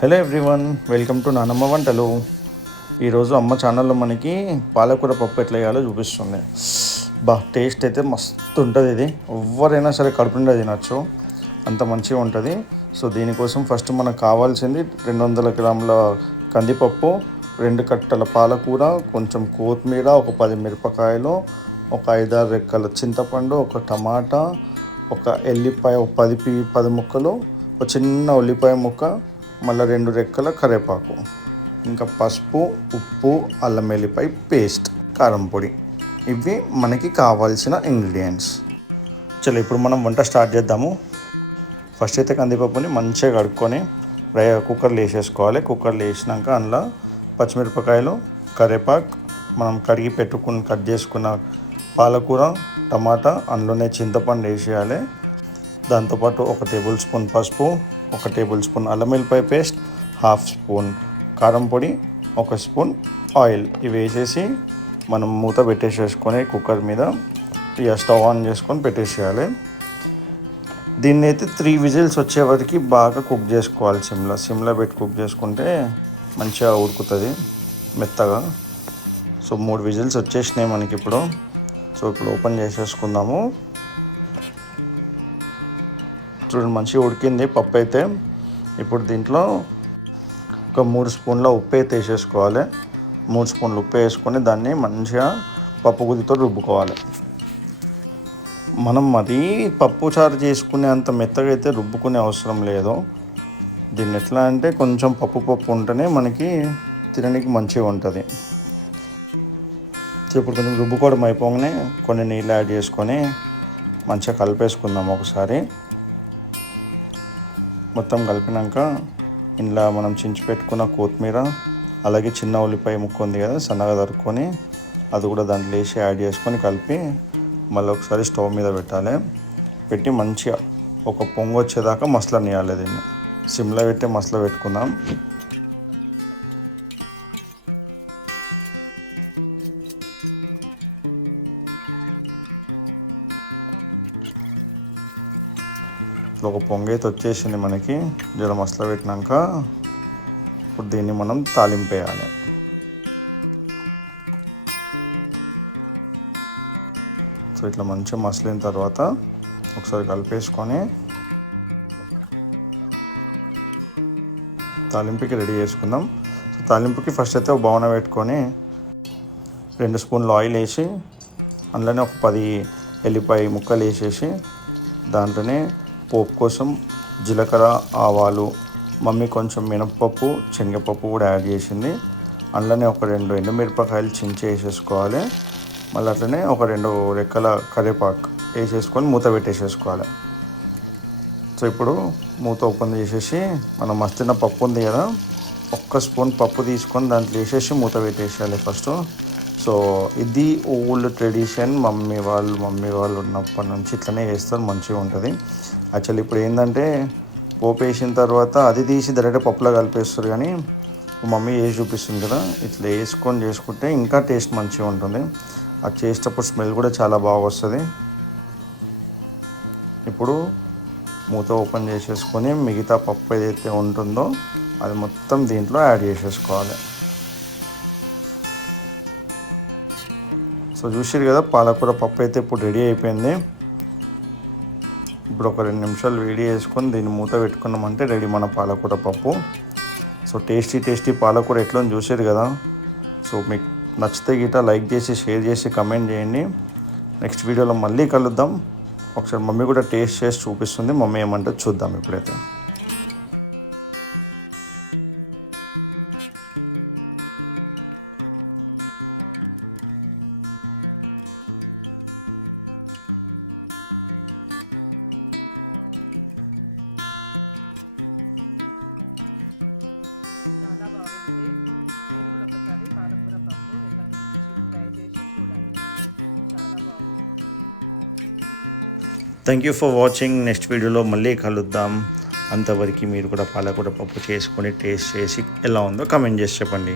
Hello everyone, welcome to నానమ్మ వంటలు. ఈరోజు అమ్మ ఛానల్లో మనకి పాలకూర పప్పు ఎట్లా వేయాలో చూపిస్తుంది. టేస్ట్ అయితే మస్తు ఉంటుంది. ఇది ఎవరైనా సరే కడుపు నిండా తినచ్చు, అంత మంచిగా ఉంటుంది. సో దీనికోసం ఫస్ట్ మనకు కావాల్సింది 200 గ్రాముల కందిపప్పు, 2 కట్టల పాలకూర, కొంచెం కొత్తిమీర, ఒక 10 మిరపకాయలు, ఒక 5-6 రెక్కల చింతపండు, ఒక టమాటా, ఒక ఎల్లిపాయ, ఒక 10 ముక్కలు, ఒక చిన్న ఉల్లిపాయ ముక్క, మళ్ళీ 2 రెక్కల కరివేపాకు, ఇంకా పసుపు, ఉప్పు, అల్లం వెల్లిపాయ పేస్ట్, కారం పొడి. ఇవి మనకి కావాల్సిన ఇంగ్రీడియంట్స్. చలో ఇప్పుడు మనం వంట స్టార్ట్ చేద్దాము. ఫస్ట్ అయితే కందిపప్పుని మంచిగా కడుక్కొని కుక్కర్లో వేసేసుకోవాలి. కుక్కర్లో వేసినాక అందులో పచ్చిమిరపకాయలు, కరివేపాకు, మనం కడిగి పెట్టుకుని కట్ చేసుకున్న పాలకూర, టమాటా, అందులోనే చింతపండు వేసేయాలి. దాంతోపాటు 1 టేబుల్ స్పూన్ పసుపు, 1 టేబుల్ స్పూన్ అల్లం వెల్లిపాయ పేస్ట్, 1/2 స్పూన్ కారం పొడి, 1 స్పూన్ ఆయిల్. ఇవి వేసేసి మనం మూత పెట్టేసేసుకొని కుక్కర్ మీద ఇక స్టవ్ ఆన్ చేసుకొని పెట్టేసేయాలి. దీన్ని అయితే 3 విజిల్స్ వచ్చే వరకు బాగా కుక్ చేసుకోవాలి. సిమ్లో పెట్టి కుక్ చేసుకుంటే మంచిగా ఉడుకుతుంది మెత్తగా. సో 3 విజిల్స్ వచ్చేసినాయి మనకి ఇప్పుడు. సో ఇప్పుడు ఓపెన్ చేసేసుకుందాము. చూడండి మంచిగా ఉడికింది పప్పు అయితే. ఇప్పుడు దీంట్లో ఒక 3 స్పూన్ల ఉప్పు అయితే వేసేసుకోవాలి. 3 స్పూన్లు ఉప్పు వేసుకొని దాన్ని మంచిగా పప్పు గుదితో రుబ్బుకోవాలి. మనం మరీ పప్పు చారు చేసుకునే అంత మెత్తగా అయితే రుబ్బుకునే అవసరం లేదు. దీన్ని ఎట్లా అంటే కొంచెం పప్పు ఉంటేనే మనకి తినడానికి మంచిగా ఉంటుంది. ఇప్పుడు కొంచెం రుబ్బుకోవడం అయిపోగానే కొన్ని నీళ్ళు యాడ్ చేసుకొని మంచిగా కలిపేసుకుందాం ఒకసారి. మొత్తం కలిపినాక ఇందులో మనం చించి పెట్టుకున్న కొత్తిమీర, అలాగే చిన్న ఉల్లిపాయ ముక్క ఉంది కదా సన్నగా తరుక్కొని, అది కూడా దాంట్లో వేసి యాడ్ చేసుకొని కలిపి మళ్ళీ ఒకసారి స్టవ్ మీద పెట్టాలి. పెట్టి మంచిగా ఒక పొంగు వచ్చేదాకా మసలనియాలి. దీన్ని సిమ్లో పెట్టి మసల పెట్టుకుందాం. ఒక పొంగు అయితే వచ్చేసింది మనకి. జర మసల పెట్టినాక ఇప్పుడు దీన్ని మనం తాలింపేయాలి. సో ఇట్లా మంచిగా మసలిన తర్వాత ఒకసారి కలిపేసుకొని తాలింపుకి రెడీ చేసుకుందాం. సో తాలింపుకి ఫస్ట్ అయితే ఒక బౌన పెట్టుకొని 2 స్పూన్లు ఆయిల్ వేసి అందులోనే ఒక 10 ఎల్లిపాయ ముక్కలు వేసేసి దాంట్లోనే పోపు కోసం జీలకర్ర, ఆవాలు, మమ్మీ కొంచెం మినపప్పు, శనగపప్పు కూడా యాడ్ చేసింది. అందులోనే ఒక 2 ఎండుమిరపకాయలు చించి వేసేసుకోవాలి. మళ్ళీ అట్లనే ఒక 2 రెక్కల కరివేపాకు వేసేసుకొని మూత పెట్టేసేసుకోవాలి. సో ఇప్పుడు మూత ఓపెన్ చేసేసి మనం మస్తున్న పప్పు ఉంది కదా, 1 స్పూన్ పప్పు తీసుకొని దాంట్లో వేసేసి మూత పెట్టేసేయాలి ఫస్ట్. సో ఇది ఓల్డ్ ట్రెడిషన్. మమ్మీ వాళ్ళు ఉన్నప్పటి నుంచి ఇట్లనే వేస్తారు, మంచిగా ఉంటుంది. యాక్చువల్లీ ఇప్పుడు ఏంటంటే పోపు వేసిన తర్వాత అది తీసి డైరెక్ట్ పప్పులో కలిపేస్తారు, కానీ మమ్మీ వేసి చూపిస్తుంది కదా, ఇట్లా వేసుకొని చేసుకుంటే ఇంకా టేస్ట్ మంచిగా ఉంటుంది. అది చేసేటప్పుడు స్మెల్ కూడా చాలా బాగా వస్తుంది. ఇప్పుడు మూత ఓపెన్ చేసేసుకొని మిగతా పప్పు ఏదైతే ఉంటుందో అది మొత్తం దీంట్లో యాడ్ చేసేసుకోవాలి. సో చూసారు కదా, పాలకూర పప్పు అయితే ఇప్పుడు రెడీ అయిపోయింది. ఇప్పుడు ఒక 2 నిమిషాలు వేడి చేసుకొని దీన్ని మూత పెట్టుకున్నామంటే రెడీ మన పాలకూర పప్పు. సో టేస్టీ పాలకూర ఎట్లా చూసారు కదా. సో మీకు నచ్చితే గిట్ట లైక్ చేసి, షేర్ చేసి, కమెంట్ చేయండి. నెక్స్ట్ వీడియోలో మళ్ళీ కలుద్దాం. ఒకసారి మమ్మీ కూడా టేస్ట్ చేసి చూపిస్తుంది. మమ్మీ ఏమంటే చూద్దాం ఇప్పుడైతే. పాలకూర పప్పు ట్రై చేసి చూడండి, చాలా బాగుంది. Thank you for watching. Next వీడియోలో మళ్ళీ కలుద్దాం. అంతవరకు మీరు కూడా పాలకూర పప్పు చేసుకొని టేస్ట్ చేసి ఎలా ఉందో కమెంట్ చేసి చెప్పండి.